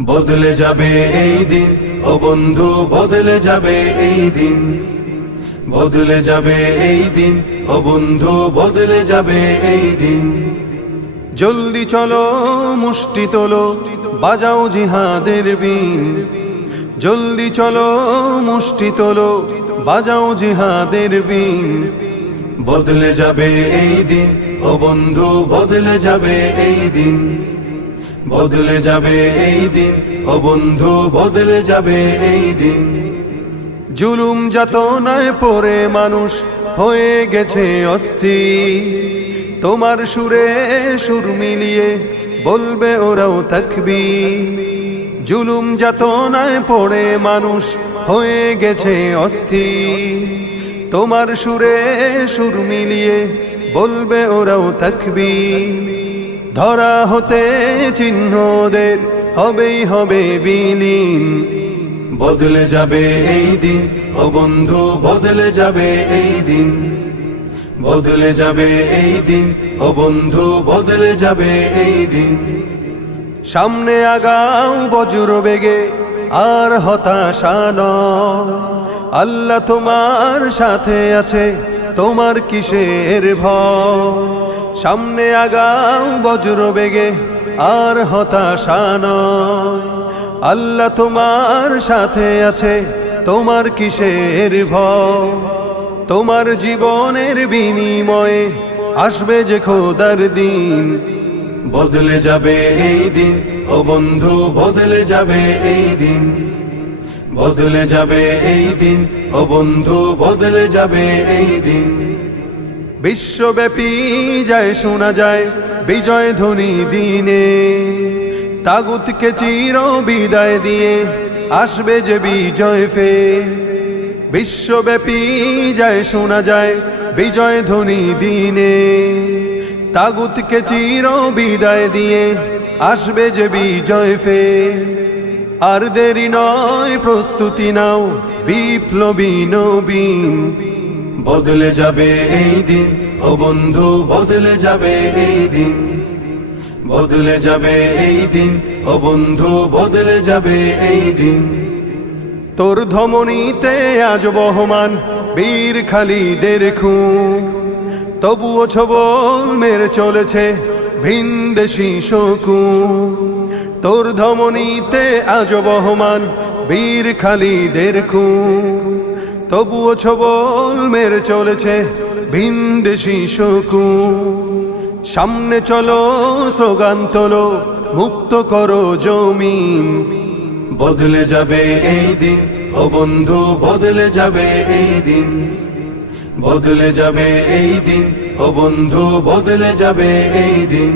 বদলে যাবে এই দিন, ও বন্ধু বদলে যাবে এই দিন, বদলে যাবে এই দিন, ও বন্ধু বদলে যাবে এই দিন। জলদি চলো মুষ্টি তোলো, বাজাও জিহাদের বিন। জলদি চলো মুষ্টি তোলো, বাজাও জিহাদের বিন। বদলে যাবে এই দিন, ও বন্ধু বদলে যাবে এই দিন, বদলে যাবে এই দিন, ও বন্ধু বদলে যাবে এই দিন। জুলুম যাতনায় পড়ে মানুষ হয়ে গেছে অস্থির, তোমার সুরে সুর মিলিয়ে বলবে ওরাও তাকবীর। জুলুম যাতনায় পড়ে মানুষ হয়ে গেছে অস্থির, তোমার সুরে সুর মিলিয়ে বলবে ওরাও তাকবীর। ধরা হতে চিহ্নদের হবেই হবে বিলীন। বদলে যাবে এই দিন, ও বন্ধু বদলে যাবে এই দিন, বদলে যাবে এই দিন, ও বন্ধু বদলে যাবে এই দিন। সামনে আগাও বজ্র বেগে, আর হতাশা নয়। আল্লাহ তোমার সাথে আছে, তোমার কিসের ভয়। সামনে আগাও বজ্র বেগে, আর হতাশা নয়। আল্লাহ তোমার সাথে আছে, তোমার কিসের ভয়। তোমার জীবনের বিনিময়ে আসবে যে খোদার দিন। বদলে যাবে এই দিন, ও বন্ধু বদলে যাবে এই দিন, বদলে যাবে এই দিন, ও বন্ধু বদলে যাবে এই দিন। বিশ্বব্যাপী যায় শোনা যায় বিজয় ধ্বনি দিনে, তাগুতকে চির বিদায় দিয়ে আসবে যে বিজয় ফের। বিশ্বব্যাপী যায় শোনা যায় বিজয় ধ্বনি দিনে, তাগুতকে চির বিদায় দিয়ে আসবে যে বিজয় ফের। আর দেরি নয়, প্রস্তুতি নাও বিপ্লবী নবীন। বদলে যাবে এই দিন, ও বন্ধু বদলে যাবে এই দিন, বদলে যাবে এই দিন, ও বন্ধু বদলে যাবে এই দিন। তোর ধমনীতে আজ বহমান বীর খালিদের খুন, তবুও ছবল মেরে চলেছে ভিনদেশী শকুন। তোর ধমনীতে আজ বহমান বীর খালিদের খুন, তবুও ছবল মেরে চলেছে ভিনদেশী শকুন। সামনে চলো স্লোগান তোলো, মুক্ত করো জমিন। বদলে যাবে এই দিন, ও বন্ধু বদলে যাবে এই দিন, বদলে যাবে এই দিন, ও বন্ধু বদলে যাবে এই দিন।